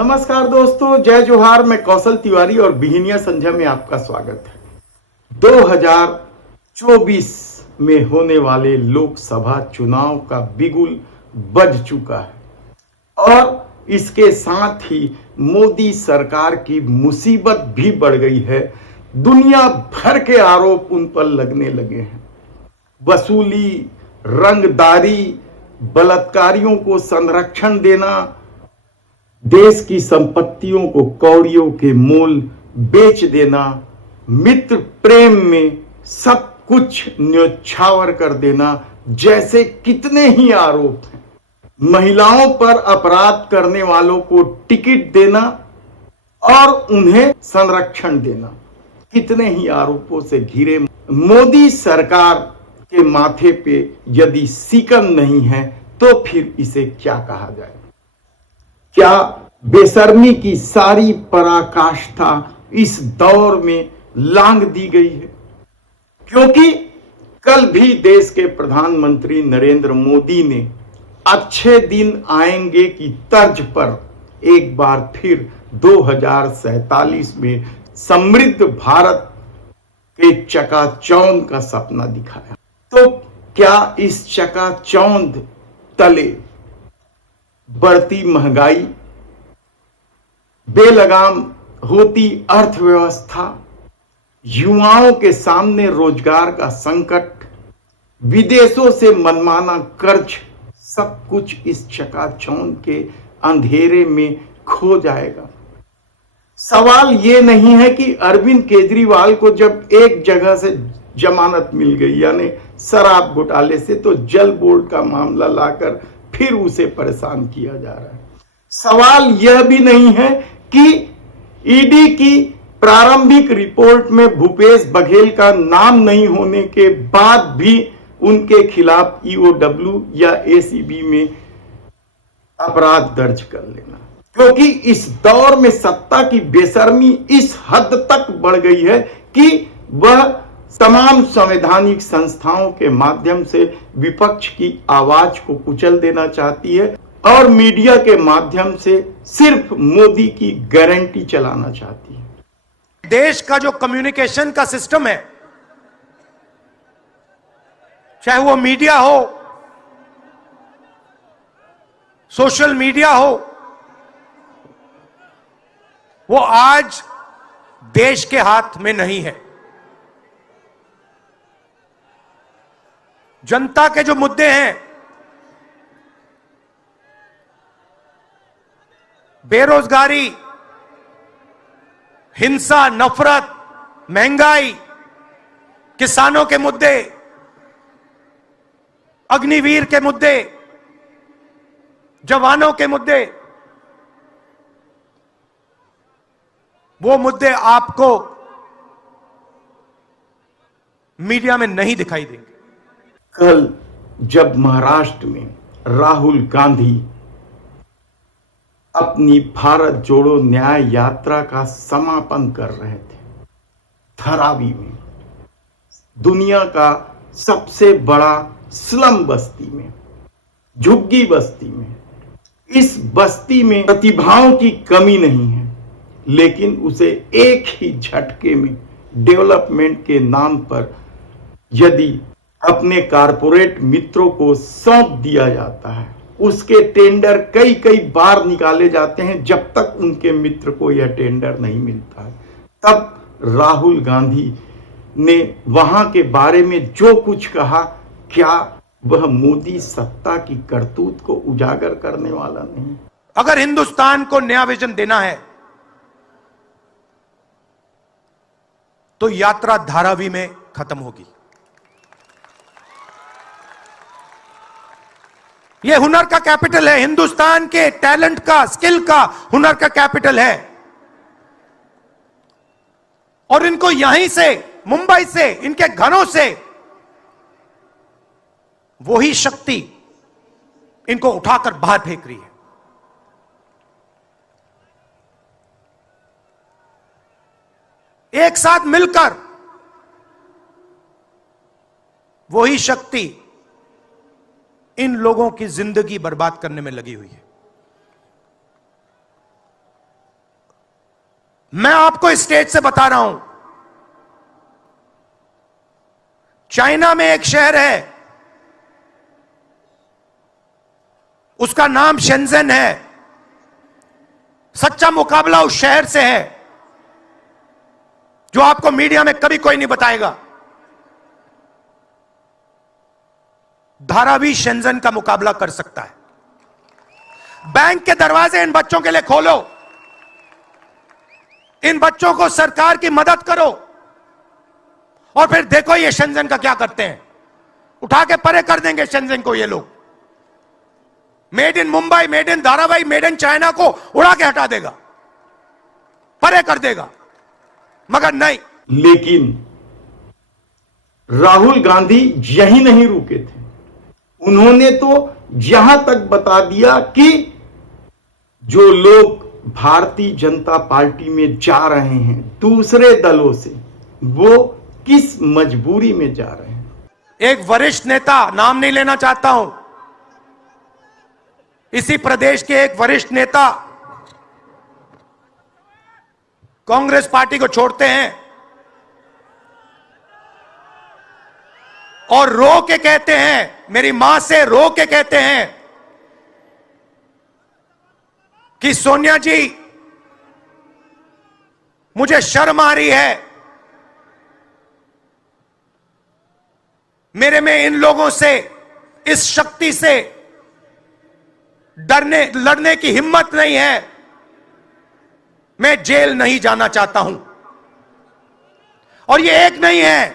नमस्कार दोस्तों, जय जोहार। मैं कौशल तिवारी और बिहिनिया संध्या में आपका स्वागत है। 2024 में होने वाले लोकसभा चुनाव का बिगुल बज चुका है और इसके साथ ही मोदी सरकार की मुसीबत भी बढ़ गई है। दुनिया भर के आरोप उन पर लगने लगे हैं। वसूली, रंगदारी, बलात्कारियों को संरक्षण देना, देश की संपत्तियों को कौड़ियों के मोल बेच देना, मित्र प्रेम में सब कुछ न्योछावर कर देना, जैसे कितने ही आरोप हैं। महिलाओं पर अपराध करने वालों को टिकट देना और उन्हें संरक्षण देना, कितने ही आरोपों से घिरे मोदी सरकार के माथे पे यदि सिकन नहीं है तो फिर इसे क्या कहा जाए। क्या बेशर्मी की सारी पराकाष्ठा इस दौर में लांग दी गई है? क्योंकि कल भी देश के प्रधानमंत्री नरेंद्र मोदी ने अच्छे दिन आएंगे की तर्ज पर एक बार फिर 2047 में समृद्ध भारत के चकाचौंध का सपना दिखाया। तो क्या इस चकाचौंध तले बढ़ती महंगाई, बेलगाम होती अर्थव्यवस्था, युवाओं के सामने रोजगार का संकट, विदेशों से मनमाना कर्ज, सब कुछ इस चकाचौंध के अंधेरे में खो जाएगा? सवाल यह नहीं है कि अरविंद केजरीवाल को जब एक जगह से जमानत मिल गई, यानी शराब घोटाले से, तो जल बोर्ड का मामला लाकर फिर उसे परेशान किया जा रहा है। सवाल यह भी नहीं है कि ईडी की प्रारंभिक रिपोर्ट में भूपेश बघेल का नाम नहीं होने के बाद भी उनके खिलाफ ईओडब्ल्यू या एसीबी में अपराध दर्ज कर लेना, क्योंकि इस दौर में सत्ता की बेशर्मी इस हद तक बढ़ गई है कि वह तमाम संवैधानिक संस्थाओं के माध्यम से विपक्ष की आवाज को कुचल देना चाहती है और मीडिया के माध्यम से सिर्फ मोदी की गारंटी चलाना चाहती है। देश का जो कम्युनिकेशन का सिस्टम है, चाहे वो मीडिया हो, सोशल मीडिया हो, वो आज देश के हाथ में नहीं है। जनता के जो मुद्दे हैं, बेरोजगारी, हिंसा, नफरत, महंगाई, किसानों के मुद्दे, अग्निवीर के मुद्दे, जवानों के मुद्दे, वो मुद्दे आपको मीडिया में नहीं दिखाई देंगे। कल जब महाराष्ट्र में राहुल गांधी अपनी भारत जोड़ो न्याय यात्रा का समापन कर रहे थे धारावी में, दुनिया का सबसे बड़ा स्लम बस्ती में, झुग्गी बस्ती में, इस बस्ती में प्रतिभाओं की कमी नहीं है, लेकिन उसे एक ही झटके में डेवलपमेंट के नाम पर यदि अपने कारपोरेट मित्रों को सौंप दिया जाता है, उसके टेंडर कई कई बार निकाले जाते हैं जब तक उनके मित्र को यह टेंडर नहीं मिलता है। तब राहुल गांधी ने वहां के बारे में जो कुछ कहा, क्या वह मोदी सत्ता की करतूत को उजागर करने वाला नहीं? अगर हिंदुस्तान को नया विजन देना है तो यात्रा धारावी में खत्म होगी। यह हुनर का कैपिटल है, हिंदुस्तान के टैलेंट का, स्किल का, हुनर का कैपिटल है। और इनको यहीं से, मुंबई से, इनके घरों से वही शक्ति इनको उठाकर बाहर फेंक रही है। एक साथ मिलकर वही शक्ति इन लोगों की जिंदगी बर्बाद करने में लगी हुई है। मैं आपको इस स्टेज से बता रहा हूं, चाइना में एक शहर है, उसका नाम शेंजन है। सच्चा मुकाबला उस शहर से है जो आपको मीडिया में कभी कोई नहीं बताएगा। धारावी शेंजन का मुकाबला कर सकता है। बैंक के दरवाजे इन बच्चों के लिए खोलो, इन बच्चों को सरकार की मदद करो और फिर देखो ये शेंजन का क्या करते हैं। उठा के परे कर देंगे शेंजन को ये लोग। Made in Mumbai, made in Dharavi, made in China को उड़ा के हटा देगा, परे कर देगा, मगर नहीं। लेकिन राहुल गांधी यही नहीं रुके थे। उन्होंने तो यहां तक बता दिया कि जो लोग भारतीय जनता पार्टी में जा रहे हैं दूसरे दलों से, वो किस मजबूरी में जा रहे हैं। एक वरिष्ठ नेता, नाम नहीं लेना चाहता हूं, इसी प्रदेश के एक वरिष्ठ नेता कांग्रेस पार्टी को छोड़ते हैं और रो के कहते हैं, मेरी मां से रो के कहते हैं कि सोनिया जी मुझे शर्म आ रही है, मेरे में इन लोगों से, इस शक्ति से लड़ने की हिम्मत नहीं है, मैं जेल नहीं जाना चाहता हूं। और ये एक नहीं है,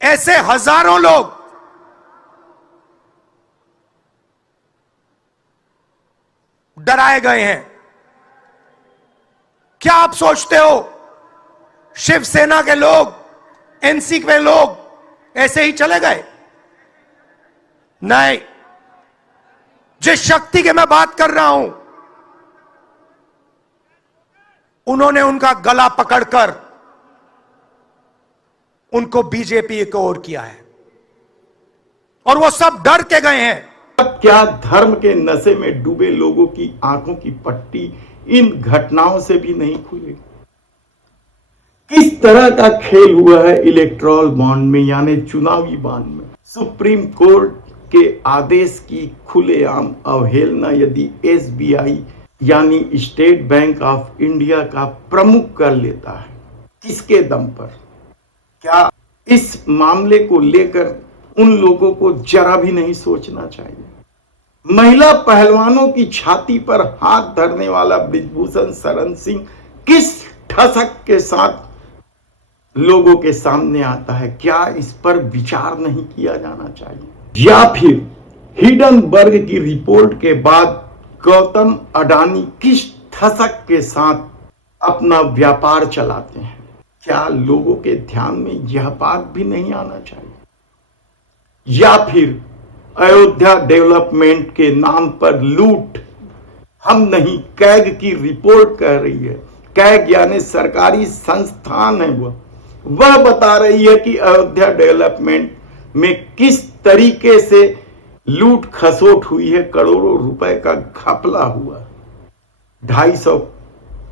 ऐसे हजारों लोग डराए गए हैं। क्या आप सोचते हो शिवसेना के लोग, एनसी के लोग ऐसे ही चले गए? नहीं, जिस शक्ति की मैं बात कर रहा हूं, उन्होंने उनका गला पकड़कर उनको बीजेपी की ओर किया है और वो सब डर के गए हैं। अब क्या धर्म के नशे में डूबे लोगों की आंखों की पट्टी इन घटनाओं से भी नहीं खुलेगी? किस तरह का खेल हुआ है इलेक्टोरल बॉन्ड में, यानी चुनावी बॉन्ड में। सुप्रीम कोर्ट के आदेश की खुलेआम अवहेलना यदि एसबीआई यानी स्टेट बैंक ऑफ इंडिया का प्रमुख कर लेता है, किसके दम पर? क्या इस मामले को लेकर उन लोगों को जरा भी नहीं सोचना चाहिए? महिला पहलवानों की छाती पर हाथ धरने वाला ब्रिजभूषण शरण सिंह किस ठसक के साथ लोगों के सामने आता है? क्या इस पर विचार नहीं किया जाना चाहिए? या फिर हिडनबर्ग की रिपोर्ट के बाद गौतम अडानी किस ठसक के साथ अपना व्यापार चलाते हैं? क्या लोगों के ध्यान में यह बात भी नहीं आना चाहिए? या फिर अयोध्या डेवलपमेंट के नाम पर लूट, हम नहीं, कैग की रिपोर्ट कह रही है, कैग यानी सरकारी संस्थान है, वह बता रही है कि अयोध्या डेवलपमेंट में किस तरीके से लूट खसोट हुई है, करोड़ों रुपए का घपला हुआ। 250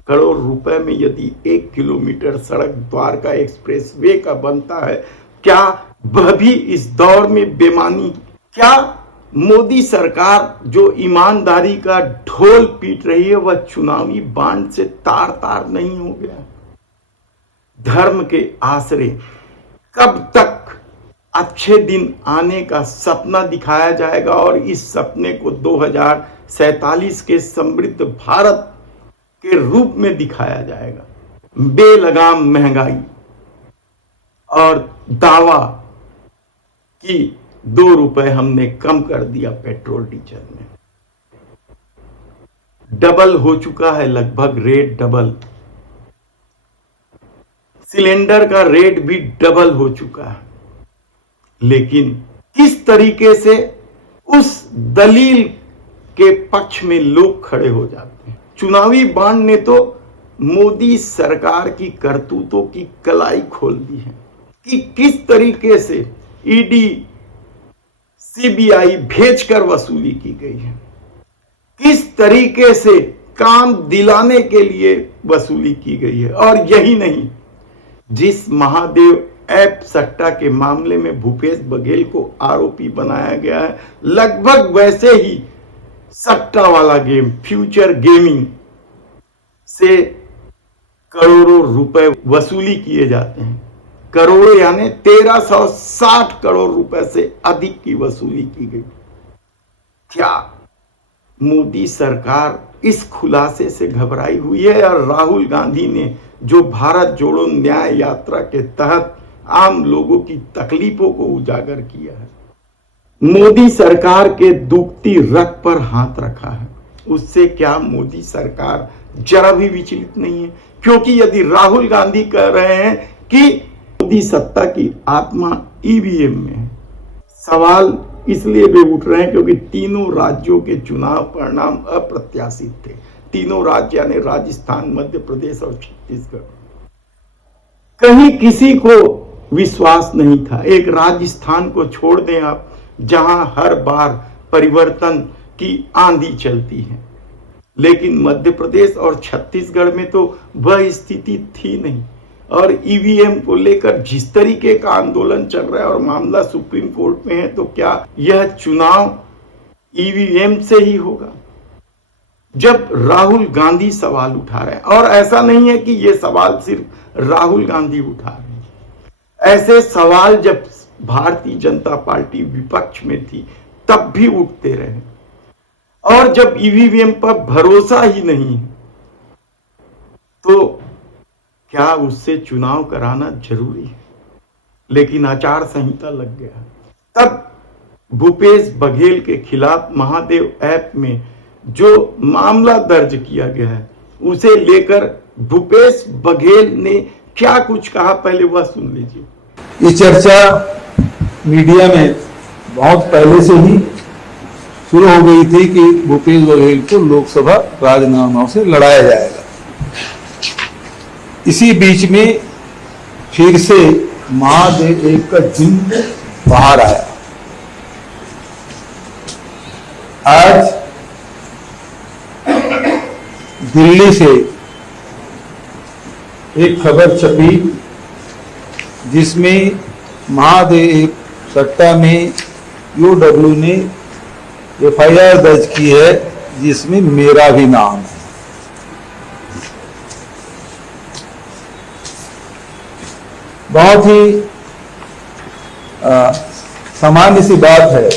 करोड़ रुपए में यदि 1 किलोमीटर सड़क द्वारका एक्सप्रेसवे का बनता है, क्या वह भी इस दौर में बेईमानी? क्या मोदी सरकार जो ईमानदारी का ढोल पीट रही है, वह चुनावी बांड से तार तार नहीं हो गया? धर्म के आसरे कब तक अच्छे दिन आने का सपना दिखाया जाएगा और इस सपने को 2047 के समृद्ध भारत के रूप में दिखाया जाएगा? बेलगाम महंगाई और दावा कि 2 रुपए हमने कम कर दिया पेट्रोल डीजल में, डबल हो चुका है, लगभग रेट डबल। सिलेंडर का रेट भी डबल हो चुका है। लेकिन किस तरीके से उस दलील के पक्ष में लोग खड़े हो जाते हैं? चुनावी बांड ने तो मोदी सरकार की करतूतों की कलाई खोल दी है कि किस तरीके से ईडी, सीबीआई भेजकर वसूली की गई है, किस तरीके से काम दिलाने के लिए वसूली की गई है। और यही नहीं, जिस महादेव ऐप सट्टा के मामले में भूपेश बघेल को आरोपी बनाया गया है, लगभग वैसे ही सट्टा वाला गेम फ्यूचर गेमिंग से करोड़ों रुपए वसूली किए जाते हैं। करोड़ों यानी 1360 करोड़ रुपए से अधिक की वसूली की गई। क्या मोदी सरकार इस खुलासे से घबराई हुई है? और राहुल गांधी ने जो भारत जोड़ो न्याय यात्रा के तहत आम लोगों की तकलीफों को उजागर किया है, मोदी सरकार के दुखती रग पर हाथ रखा है, उससे क्या मोदी सरकार जरा भी विचलित नहीं है? क्योंकि यदि राहुल गांधी कह रहे हैं कि मोदी सत्ता की आत्मा ईवीएम में है, सवाल इसलिए भी उठ रहे हैं क्योंकि तीनों राज्यों के चुनाव परिणाम अप्रत्याशित थे। तीनों राज्य यानी राजस्थान, मध्य प्रदेश और छत्तीसगढ़, कहीं किसी को विश्वास नहीं था। एक राजस्थान को छोड़ दें आप, जहां हर बार परिवर्तन की आंधी चलती है, लेकिन मध्य प्रदेश और छत्तीसगढ़ में तो वह स्थिति थी नहीं। और ईवीएम को लेकर जिस तरीके का आंदोलन चल रहा है और मामला सुप्रीम कोर्ट में है, तो क्या यह चुनाव ईवीएम से ही होगा? जब राहुल गांधी सवाल उठा रहे हैं, और ऐसा नहीं है कि यह सवाल सिर्फ राहुल गांधी उठा रहे हैं, ऐसे सवाल जब भारतीय जनता पार्टी विपक्ष में थी तब भी उठते रहे। और जब ईवीएम पर भरोसा ही नहीं है, तो क्या उससे चुनाव कराना जरूरी है? लेकिन आचार संहिता लग गया। तब भूपेश बघेल के खिलाफ महादेव ऐप में जो मामला दर्ज किया गया है, उसे लेकर भूपेश बघेल ने क्या कुछ कहा, पहले वह सुन लीजिए। ये चर्चा मीडिया में बहुत पहले से ही शुरू हो गई थी कि भूपेश बघेल को लोकसभा राजीनामा से लड़ाया जाएगा। इसी बीच में फिर से महादेव ऐप का जिन्न बाहर आया। आज दिल्ली से एक खबर छपी जिसमें महादेव ऐप सट्टा में यूडब्ल्यू ने एफआईआर दर्ज की है, जिसमें मेरा भी नाम है। बहुत ही सामान्य सी बात है,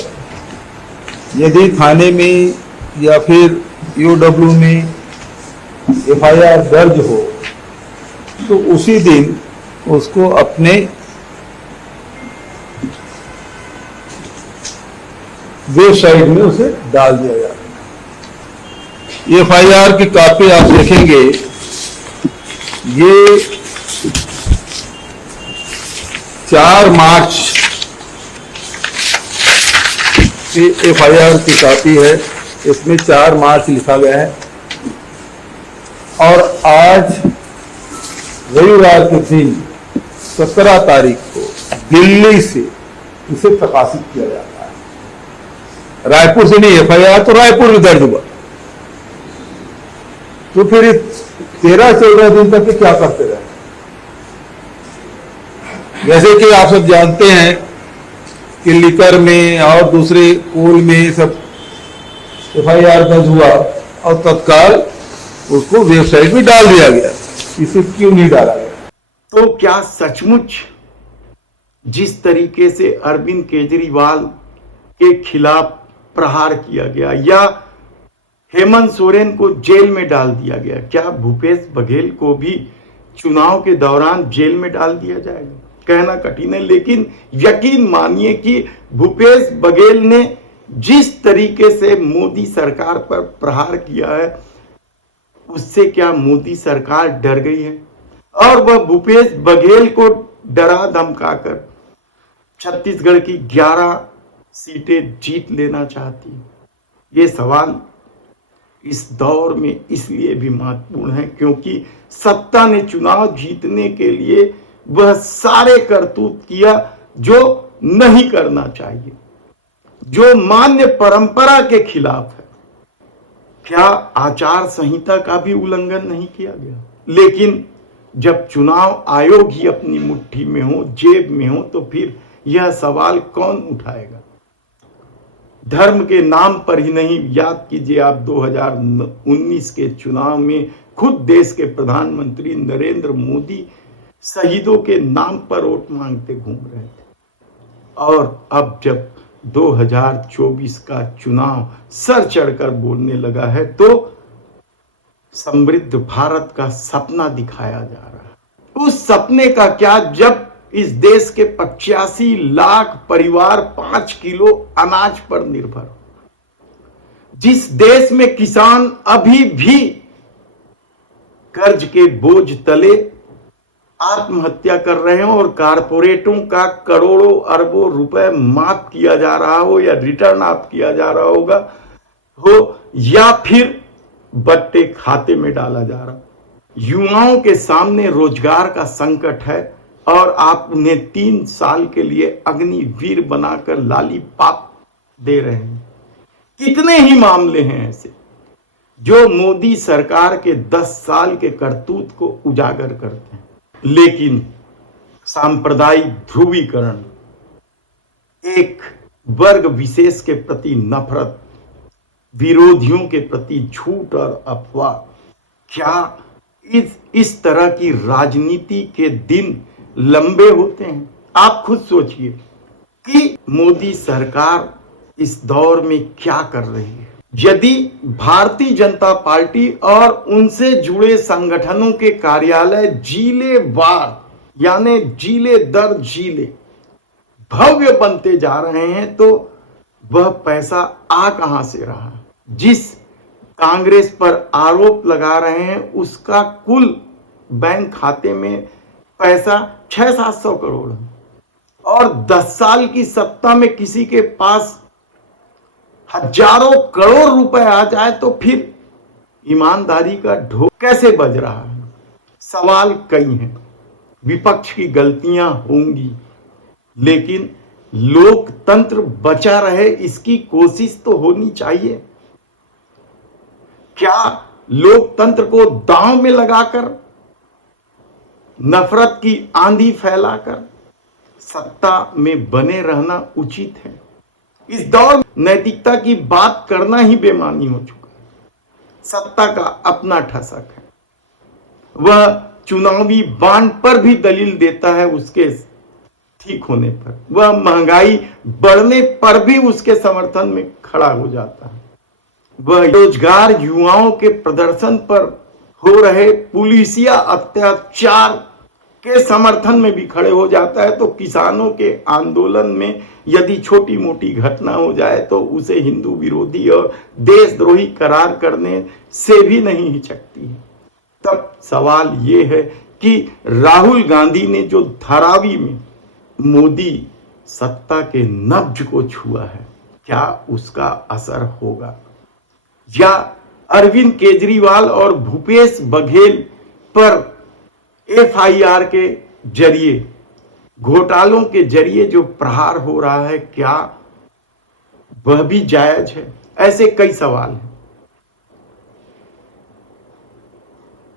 यदि थाने में या फिर यूडब्ल्यू में एफआईआर दर्ज हो तो उसी दिन उसको अपने वेबसाइट में उसे डाल दिया जाता है। एफआईआर की कॉपी आप देखेंगे, ये 4 मार्च की एफआईआर की कॉपी है। इसमें 4 मार्च लिखा गया है और आज रविवार के दिन 17 तारीख को दिल्ली से इसे प्रकाशित किया जाता है। रायपुर से नहीं, एफआईआर तो रायपुर में दर्ज हुआ। तो फिर 13-14 दिन तक क्या करते रहे? जैसे कि आप सब जानते हैं कि लिकर में और दूसरे कोल में सब एफआईआर दर्ज हुआ और तत्काल उसको वेबसाइट में डाल दिया गया। इसे क्यों नहीं डाला गया? तो क्या सचमुच जिस तरीके से अरविंद केजरीवाल के खिलाफ प्रहार किया गया या हेमंत सोरेन को जेल में डाल दिया गया, क्या भूपेश बघेल को भी चुनाव के दौरान जेल में डाल दिया जाएगा? कहना कठिन है, लेकिन यकीन मानिए कि भूपेश बघेल ने जिस तरीके से मोदी सरकार पर प्रहार किया है, उससे क्या मोदी सरकार डर गई है और वह भूपेश बघेल को डरा धमकाकर छत्तीसगढ़ की 11 सीटें जीत लेना चाहती है? ये सवाल इस दौर में इसलिए भी महत्वपूर्ण है क्योंकि सत्ता ने चुनाव जीतने के लिए वह सारे करतूत किया जो नहीं करना चाहिए, जो मान्य परंपरा के खिलाफ है। क्या आचार संहिता का भी उल्लंघन नहीं किया गया? लेकिन जब चुनाव आयोग ही अपनी मुट्ठी में हो, जेब में हो, तो फिर यह सवाल कौन उठाएगा? धर्म के नाम पर ही नहीं, याद कीजिए आप 2019 के चुनाव में खुद देश के प्रधानमंत्री नरेंद्र मोदी शहीदों के नाम पर वोट मांगते घूम रहे थे। और अब जब 2024 का चुनाव सर चढ़कर बोलने लगा है तो समृद्ध भारत का सपना दिखाया जा रहा है। उस सपने का क्या, जब इस देश के 85 लाख परिवार 5 किलो अनाज पर निर्भर हो, जिस देश में किसान अभी भी कर्ज के बोझ तले आत्महत्या कर रहे हो और कारपोरेटों का करोड़ों अरबों रुपए माफ किया जा रहा हो या रिटर्न आप किया जा रहा होगा हो, या फिर बट्टे खाते में डाला जा रहा। युवाओं के सामने रोजगार का संकट है और आप उन्हें 3 साल के लिए अग्निवीर बनाकर लालीपाप दे रहे हैं। कितने ही मामले हैं ऐसे जो मोदी सरकार के 10 साल के करतूत को उजागर करते हैं। लेकिन सांप्रदायिक ध्रुवीकरण, एक वर्ग विशेष के प्रति नफरत, विरोधियों के प्रति झूठ और अफवाह, क्या इस तरह की राजनीति के दिन लंबे होते हैं? आप खुद सोचिए कि मोदी सरकार इस दौर में क्या कर रही है। यदि भारतीय जनता पार्टी और उनसे जुड़े संगठनों के कार्यालय जिले वार यानी जिले दर जिले भव्य बनते जा रहे हैं तो वह पैसा आ कहां से रहा? जिस कांग्रेस पर आरोप लगा रहे हैं उसका कुल बैंक खाते में पैसा 600-700 करोड़ है और 10 साल की सत्ता में किसी के पास हजारों करोड़ रुपए आ जाए तो फिर ईमानदारी का ढोल कैसे बज रहा है? सवाल कई हैं। विपक्ष की गलतियां होंगी लेकिन लोकतंत्र बचा रहे इसकी कोशिश तो होनी चाहिए। क्या लोकतंत्र को दांव में लगाकर नफरत की आंधी फैलाकर सत्ता में बने रहना उचित है? इस दौर में नैतिकता की बात करना ही बेमानी हो चुका है। सत्ता का अपना ठसक है, वह चुनावी बांड पर भी दलील देता है उसके ठीक होने पर, वह महंगाई बढ़ने पर भी उसके समर्थन में खड़ा हो जाता है, वह रोजगार युवाओं के प्रदर्शन पर हो रहे पुलिसिया अत्याचार के समर्थन में भी खड़े हो जाता है। तो किसानों के आंदोलन में यदि छोटी मोटी घटना हो जाए तो उसे हिंदू विरोधी और देशद्रोही करार करने से भी नहीं हिचकती है। तब सवाल यह है कि राहुल गांधी ने जो धारावी में मोदी सत्ता के नब्ज को छुआ है, क्या उसका असर होगा? या अरविंद केजरीवाल और भूपेश बघेल पर FIR के जरिए, घोटालों के जरिए जो प्रहार हो रहा है, क्या वह भी जायज है? ऐसे कई सवाल हैं।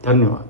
धन्यवाद।